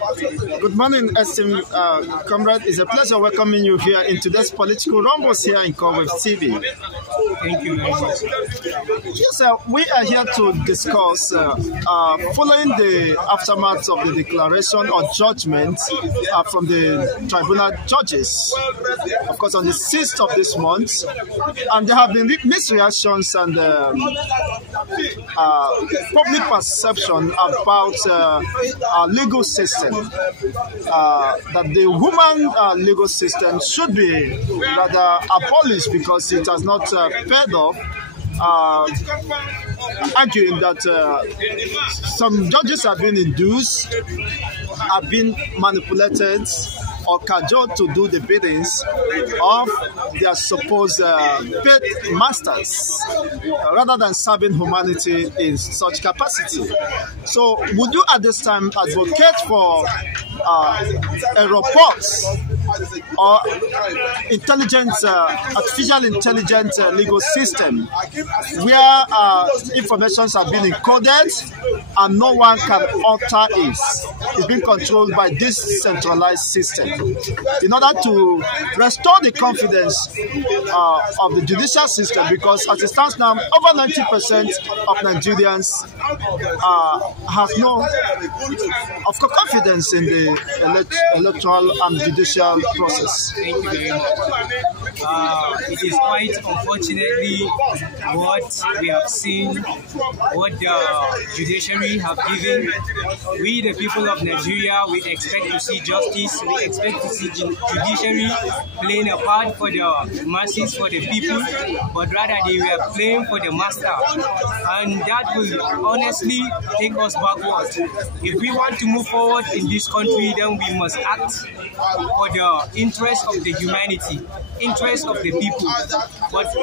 Good morning, esteemed comrade. It's a pleasure welcoming you here in today's political rumbles here in Govt TV. Thank you very much. Yes, we are here to discuss following the aftermath of the declaration or judgment from the tribunal judges, of course, on the 6th of this month, and there have been mixed reactions and public perception about our legal system, that the human legal system should be rather abolished because it has not paid off, arguing that some judges have been induced, have been manipulated or cajoled to do the biddings of their supposed paid masters, rather than serving humanity in such capacity. So would you at this time advocate for a report or artificial intelligence legal system where informations have been encoded and no one can alter it? It's being controlled by this centralized system in order to restore the confidence of the judicial system, because as it stands now, over 90% of Nigerians have no confidence in the electoral and judicial process. Thank you very much. It is quite unfortunately what we have seen, what the judiciary have given. We, the people of Nigeria, we expect to see justice. We expect to see judiciary playing a part for the masses, for the people, but rather they were playing for the master, and that will honestly take us backwards. If we want to move forward in this country, then we must act for the interest of the humanity, interest of the people. But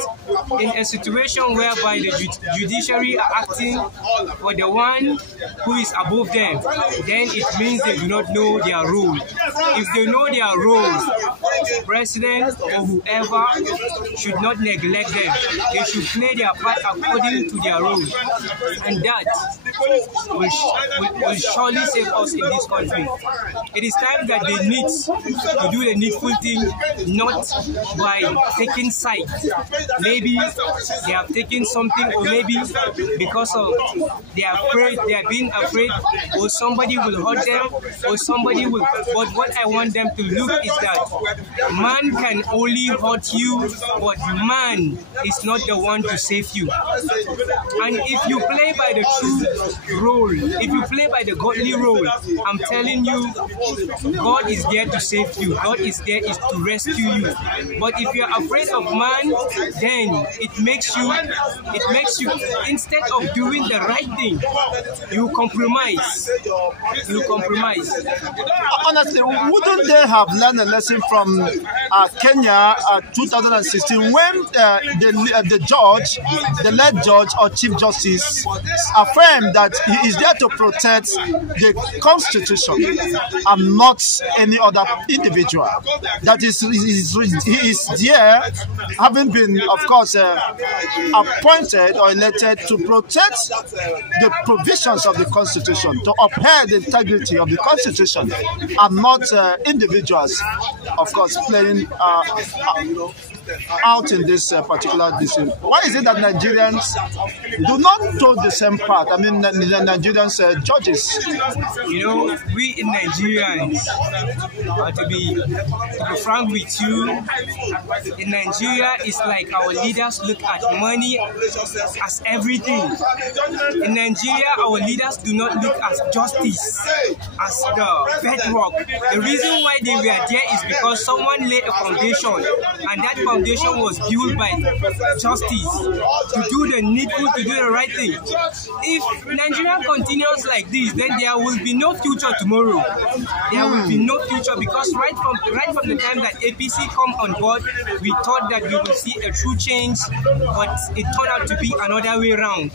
in a situation whereby the judiciary are acting for the one who is above them, then it means they do not know their role. If they know their roles, president or whoever should not neglect them. They should play their part according to their role, and that will surely save us in this country. It is time that they need to do the needful thing, not by taking sides. Maybe they have taken something, or maybe because of they are being afraid, or somebody will hurt them, or somebody will. But what I want them to look is that man can only hurt you, but man is not the one to save you. And if you play by the true role, if you play by the godly role, I'm telling you, God is there to save you. God is there to rescue you. But if you're afraid of man, then it makes you, instead of doing the right thing, you compromise. You compromise. Honestly, wouldn't they have learned a lesson from Kenya 2016 when the judge, the lead judge or chief justice, affirmed that he is there to protect the Constitution and not any other individual? That is, he is there, having been, of course, appointed or elected to protect the provisions of the Constitution, to uphold the integrity of the Constitution, and not individuals, of course, playing out in this particular decision. Why is it that Nigerians do not do the same part? I mean, the Nigerians judges. You know, we in Nigerians, to be frank with you, in Nigeria, it's like our leaders look at money as everything. In Nigeria, our leaders do not look at justice as the bedrock. The reason why they were there is because someone laid a foundation, and that foundation was built by justice, to do the needful, to do the right thing. If Nigeria continues like this, then there will be no future tomorrow. There will be no future, because right from the time that APC come on board, we thought that we will see a true change, but it turned out to be another way around.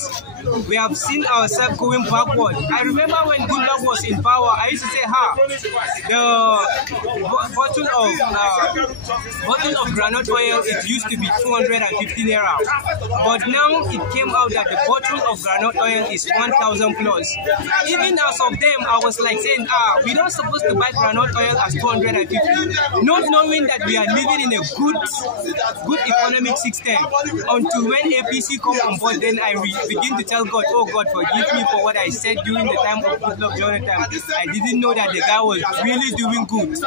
We have seen ourselves going backward. I remember when Govt was in power, I used to say, the bottle of groundnut oil oil, it used to be 250 naira. But now it came out that the bottle of groundnut oil is 1,000 plus. Even as of them, I was like saying, we don't supposed to buy groundnut oil as 250, not knowing that we are living in a good economic system. Until when APC come on board, then I begin to tell God, oh God, forgive me for what I said during the time of Goodluck Jonathan. I didn't know that the guy was really doing good.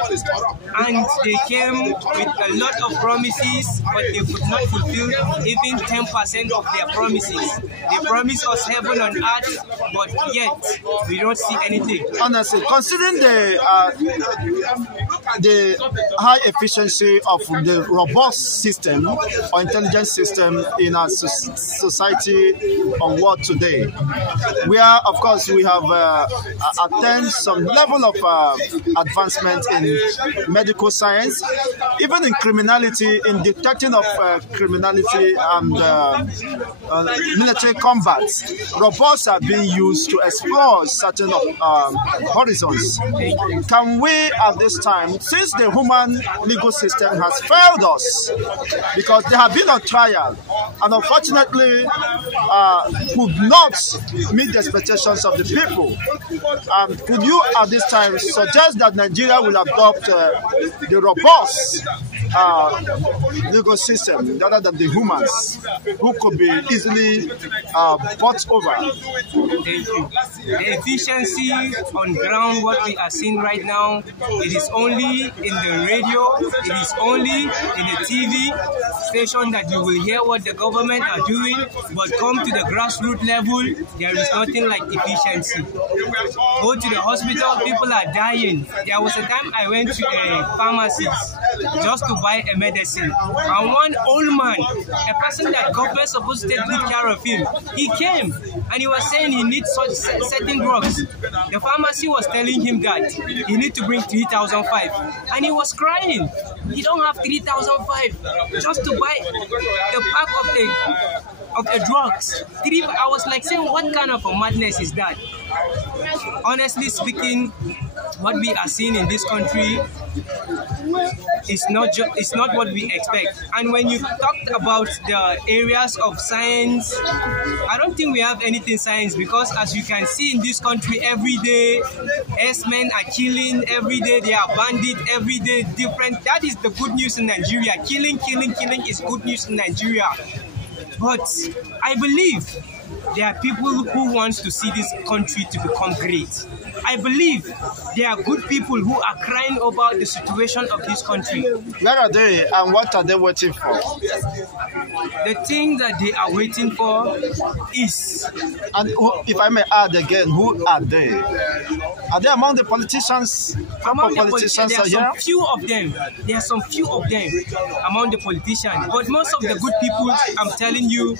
And they came with a lot of promises, but they could not fulfill even 10% of their promises. They promised us heaven on earth, but yet we don't see anything. Honestly, considering the high efficiency of the robust system or intelligence system in our society or world today, where of course we have attained some level of advancement in medical science, even in criminality, in detecting of criminality and military combat. Robots are being used to explore certain horizons. Can we at this time, since the human legal system has failed us, because they have been on trial and unfortunately could not meet the expectations of the people, could you at this time suggest that Nigeria will adopt the robust legal system rather than the humans who could be easily bought over? Thank you. The efficiency on ground, what we are seeing right now, it is only in the radio, it is only in the TV station that you will hear what the government are doing, but come to the grassroots level, there is nothing like efficiency. Go to the hospital, people are dying. There was a time I went to a pharmacy just to buy a medicine, and one old man, a person that government is supposed to take good care of him, he came and he was saying he needs such certain drugs. The pharmacy was telling him that he need to bring 3,005, and he was crying. He don't have 3,005 just to buy a pack of the drugs. I was like saying, what kind of a madness is that? Honestly speaking, what we are seeing in this country is not what we expect. And when you talked about the areas of science, I don't think we have anything science, because as you can see in this country, every day S-men are killing, every day they are bandit, every day different. That is the good news in Nigeria. Killing is good news in Nigeria. But I believe there are people who want to see this country to become great. I believe there are good people who are crying about the situation of this country. Where are they and what are they waiting for? The thing that they are waiting for is... And if I may add again, who are they? Are they among the politicians? Among the politicians, there are some few of them. There are some few of them among the politicians. But most of the good people, I'm telling you,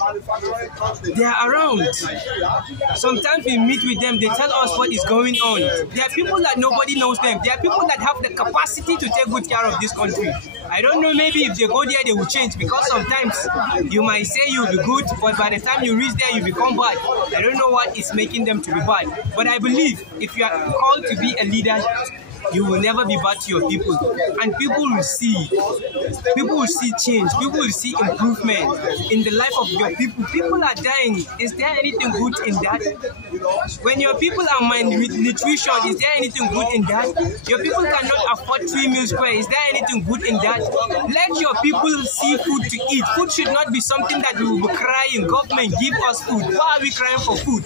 they are around. Sometimes we meet with them, they tell us what is going on. There are people that nobody knows them. There are people that have the capacity to take good care of this country. I don't know, maybe if they go there, they will change, because sometimes you might say you'll be good, but by the time you reach there, you become bad. I don't know what is making them to be bad. But I believe if you are called to be a leader, you will never be bad to your people, and people will see change, people will see improvement in the life of your people. People are dying. Is there anything good in that? When your people are malnutrition, is there anything good in that? Your people cannot afford 3 meals per day. Is there anything good in that? Let your people see food to eat. Food should not be something that we will be crying, government give us food. Why are we crying for food?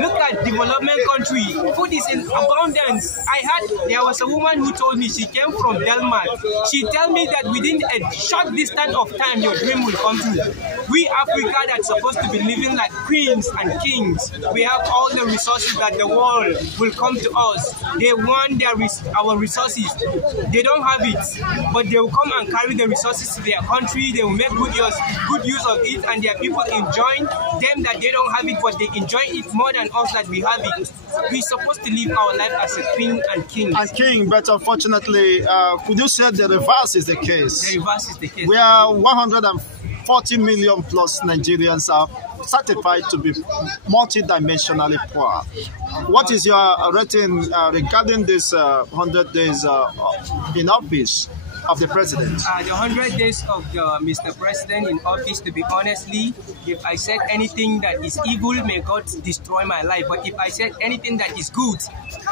Look at development country, food is in abundance. I heard there was a woman who told me she came from Denmark. She told me that within a short distance of time, your dream will come true. We Africa that's supposed to be living like queens and kings, we have all the resources that the world will come to us. They want our resources. They don't have it, but they will come and carry the resources to their country. They will make good use of it, and their people enjoying them that they don't have it, but they enjoy it more than us that we have it. We're supposed to live our life as a queen and king. But unfortunately, could you say the reverse is the case? The reverse is the case. We are 140 million plus Nigerians are certified to be multidimensionally poor. What is your rating regarding this 100 days in office of the president? The 100 days of the Mr. President in office, to be honestly, if I said anything that is evil, may God destroy my life. But if I said anything that is good,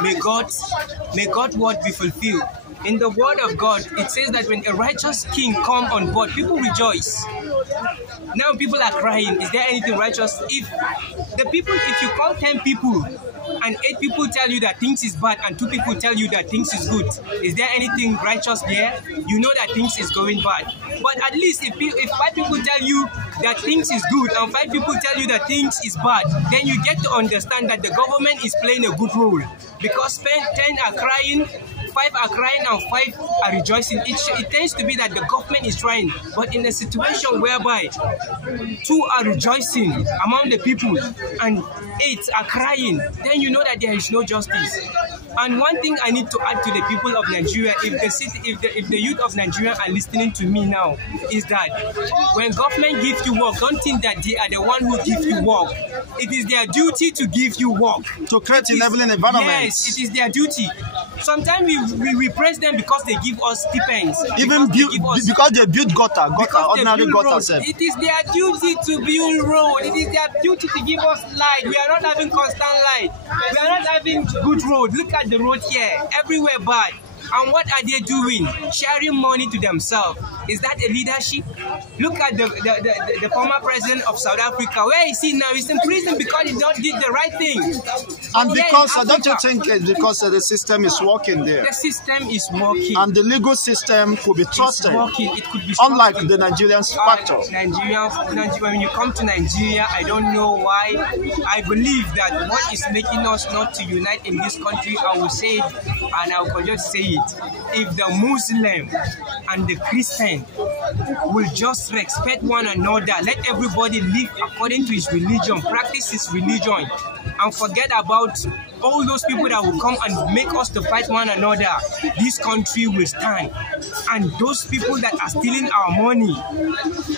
may God's word be fulfilled. In the word of God, it says that when a righteous king comes on board, people rejoice. Now people are crying. Is there anything righteous? If you call 10 people and 8 people tell you that things is bad and 2 people tell you that things is good, is there anything righteous there? You know that things is going bad. But at least if 5 people tell you that things is good and 5 people tell you that things is bad, then you get to understand that the government is playing a good role. Because 10 are crying, 5 are crying and 5 are rejoicing. It tends to be that the government is trying, but in a situation whereby 2 are rejoicing among the people and 8 are crying, then you know that there is no justice. And one thing I need to add to the people of Nigeria, if the youth of Nigeria are listening to me now, is that when government gives you work, don't think that they are the one who gives you work. It is their duty to give you work. To create enabling environment. Yes, it is their duty. Sometimes we praise them because they give us stipends. Even because they build gutter, ordinary gutter. It is their duty to build road. It is their duty to give us light. We are not having constant light. We are not having good road. Look at the road here. Everywhere bad. And what are they doing? Sharing money to themselves. Is that a leadership? Look at the former president of South Africa. Where is he now? He's in prison because he not did the right thing. And because, don't you think it's because the system is working there? The system is working. And the legal system could be trusted. It's working. It could be unlike the Nigerian factor. When you come to Nigeria, I don't know why. I believe that what is making us not to unite in this country, I will say it, and I will just say it. If the Muslim and the Christian will just respect one another, let everybody live according to his religion, practice his religion, and forget about all those people that will come and make us to fight one another, this country will stand. And those people that are stealing our money,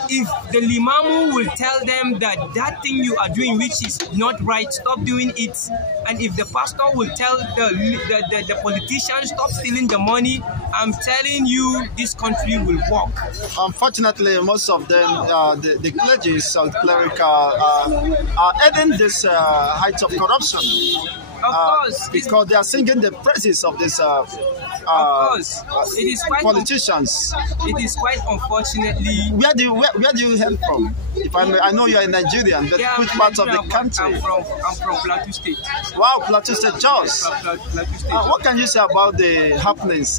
if the limamu will tell them that that thing you are doing which is not right, stop doing it, and if the pastor will tell the politicians stop stealing the money, I'm telling you this country will work. Unfortunately, most of them, the clergy, clerical, are adding this height of corruption. Of course, because they are singing the praises of this. Of course, it is quite politicians. It is quite unfortunately. Where do you hail from? If I know you are a Nigerian, but which part of the country? I'm from Plateau State. Wow, Plateau State, Jos. What can you say about the happenings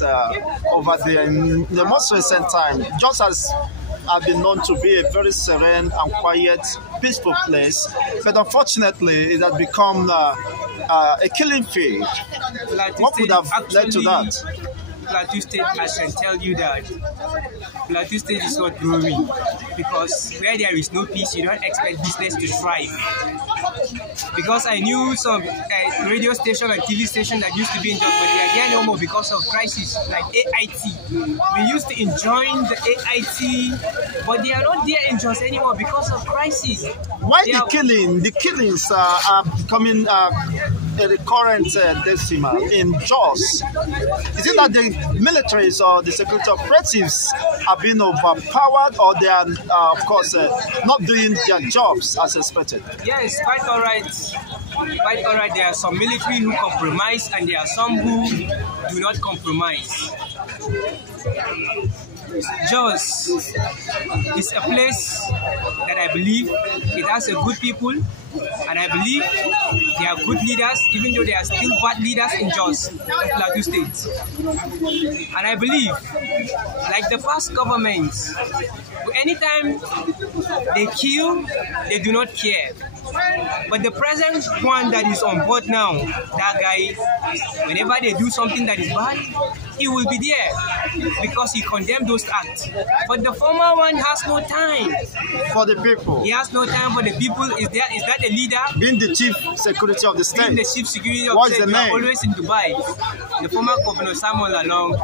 over there in the most recent time? Jos have been known to be a very serene and quiet, peaceful place, but unfortunately it has become a killing field. What could have led to that? Plateau State, I can tell you that Plateau State is not growing, because where there is no peace, you don't expect business to thrive. Because I knew some radio station and TV station that used to be in Jos, but they are there no more because of crisis, like AIT. We used to enjoy the AIT, but they are not there in Jos anymore because of crisis. Why the killings are becoming a recurrent decimal in Jos? Is it that the militaries or the security operatives are being overpowered, or they are, of course, not doing their jobs as expected? Yes, quite all right. Quite all right. There are some military who compromise, and there are some who do not compromise. Jos is a place that I believe it has a good people, and I believe they are good leaders, even though there are still bad leaders in Jos, in Plateau State. And I believe, like the past governments, anytime they kill, they do not care. But the present one that is on board now, that guy, whenever they do something that is bad, he will be there because he condemned those acts. But the former one has no time for the people. He has no time for the people. Is that a leader? Being the chief security of the state. Being the chief security of the state. What's the name? Always in Dubai. The former Governor Samuel Lalong.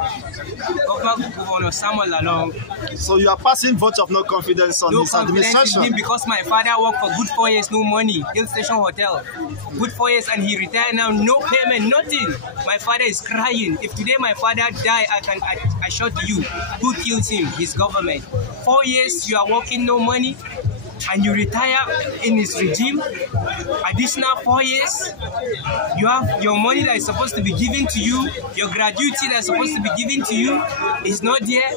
So you are passing vote of no confidence on his administration? Because my father worked for good 4 years, no money, Hill Station Hotel. Good 4 years, and he retired now, no payment, nothing. My father is crying. If today my father father die, I can assure to you, who kills him? His government. 4 years you are working, no money, and you retire in his regime. Additional 4 years, you have your money that is supposed to be given to you, your gratuity that is supposed to be given to you is not there.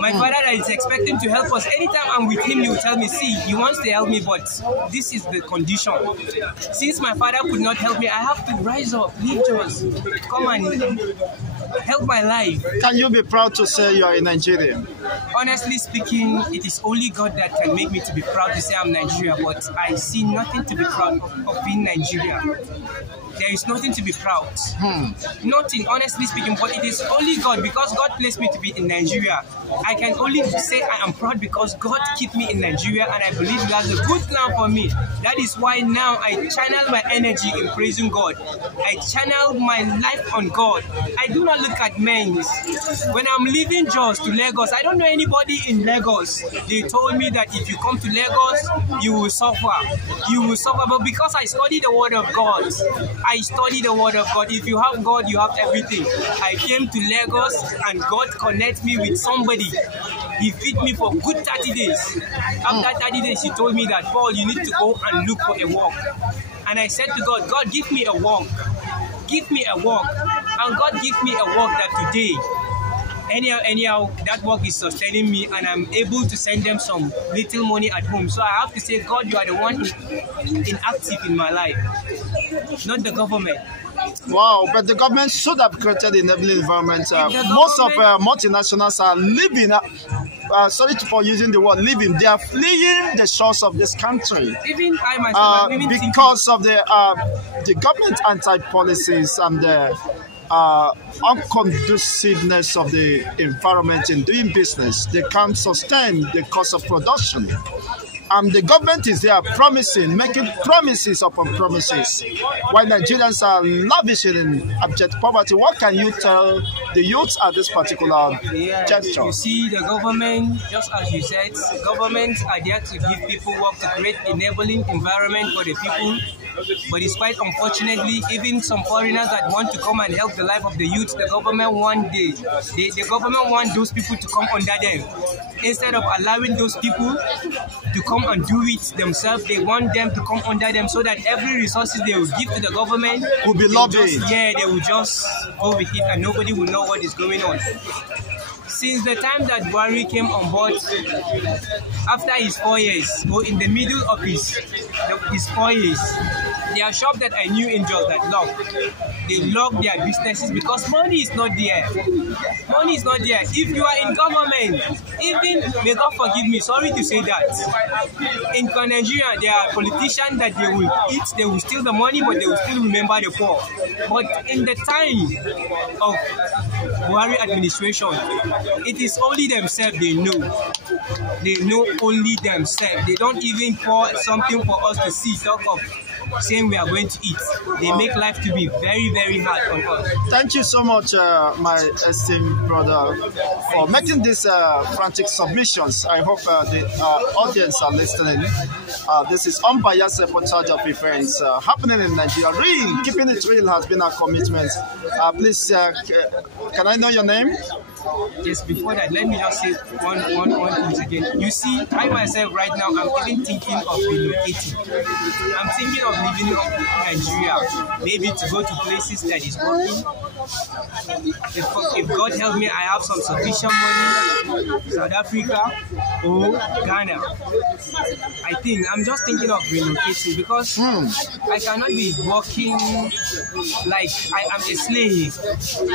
My father that is expecting to help us, anytime I'm with him, he will tell me, see, he wants to help me, but this is the condition. Since my father could not help me, I have to rise up, leave Jos, come and help my life. Can you be proud to say you are a Nigerian? Honestly speaking, it is only God that can make me to be proud to say I'm Nigeria, but I see nothing to be proud of being Nigeria. There is nothing to be proud. Nothing, honestly speaking, but it is only God, because God placed me to be in Nigeria. I can only say I am proud because God kept me in Nigeria, and I believe He has a good plan for me. That is why now I channel my energy in praising God. I channel my life on God. I do not look at men. When I'm leaving Jos to Lagos, I don't know anybody in Lagos. They told me that if you come to Lagos, you will suffer. You will suffer, but because I study the Word of God, I study the Word of God. If you have God, you have everything. I came to Lagos and God connected me with somebody. He feed me for good 30 days. After 30 days, he told me that, Paul, you need to go and look for a work. And I said to God, God, give me a work. Give me a work. And God give me a work that today, anyhow, that work is sustaining me, and I'm able to send them some little money at home. So I have to say, God, you are the one inactive in my life, not the government. Wow, but the government should have created an enabling environment. Most of multinationals are living, sorry for using the word living, they are fleeing the shores of this country. Even I myself, because of the government anti-policies and the unconduciveness of the environment in doing business. They can't sustain the cost of production. The government is there promising, making promises upon promises, while Nigerians are lavishing in abject poverty. What can you tell the youth at this particular juncture? You see, the government, just as you said, governments are there to give people work, to create enabling environment for the people. But despite, unfortunately, even some foreigners that want to come and help the life of the youth, the government the government want those people to come under them. Instead of allowing those people to come and do it themselves, they want them to come under them, so that every resources they will give to the government will be lobbied. They will just go with it, and nobody will know what is going on. Since the time that Buhari came on board, after his 4 years, or in the middle of his 4 years, there are shops that I knew in Jos that locked. They locked their businesses because money is not there. Money is not there. If you are in government, even, may God forgive me, sorry to say that, in Nigeria, there are politicians that they will eat, they will steal the money, but they will still remember the poor. But in the time of Buhari administration, it is only themselves they know. They know only themselves. They don't even pour something for us to see, talk of saying we are going to eat. They make life to be very, very hard on us. Thank you so much, my esteemed brother, for making these frantic submissions. I hope the audience are listening. This is unbiased reportage of events happening in Nigeria. Real, keeping it real has been our commitment. Please, can I know your name? Yes, before that, let me just say one thing again. You see, I myself right now, I'm even thinking of relocating. I'm thinking of living in Nigeria, maybe to go to places that is working. If God help me, I have some sufficient money, South Africa or Ghana. I think I'm just thinking of relocating because I cannot be working like I am a slave.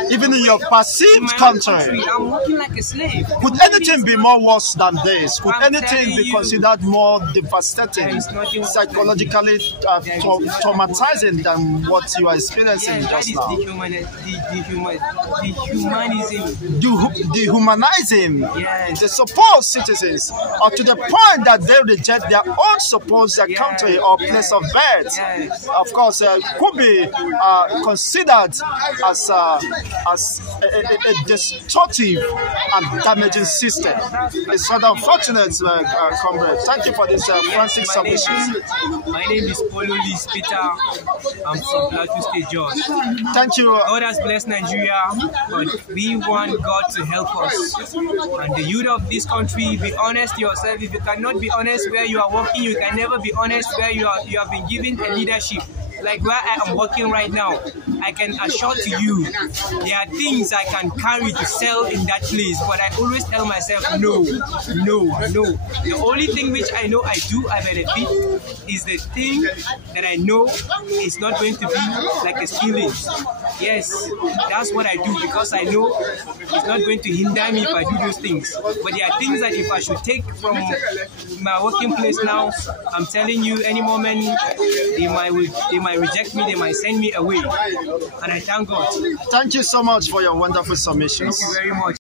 Even in your perceived country, I'm working like a slave. Could anything be more worse than this? Could anything be considered more devastating, psychologically traumatizing than what you are experiencing just now? Dehumanizing the supposed citizens, or to the point that they reject their own supposed country or place of birth. Of course, could be considered as a destructive and damaging system. It's rather unfortunate, comrade. Thank you for this frantic submission. My name is Polo Peter. I'm from Plateau State, Jos. Thank you. God has blessed Nigeria. prayer, but we want God to help us. And the youth of this country, be honest to yourself. If you cannot be honest where you are working, you can never be honest where you have been given a leadership. Like where I am working right now, I can assure to you, there are things I can carry to sell in that place, but I always tell myself, no. The only thing which I know I do, I benefit, is the thing that I know is not going to be like a stealing. Yes, that's what I do, because I know it's not going to hinder me if I do those things. But there are things that if I should take from my working place now, I'm telling you, any moment they might reject me, they might send me away. And I thank God. Thank you so much for your wonderful submissions. Thank you very much.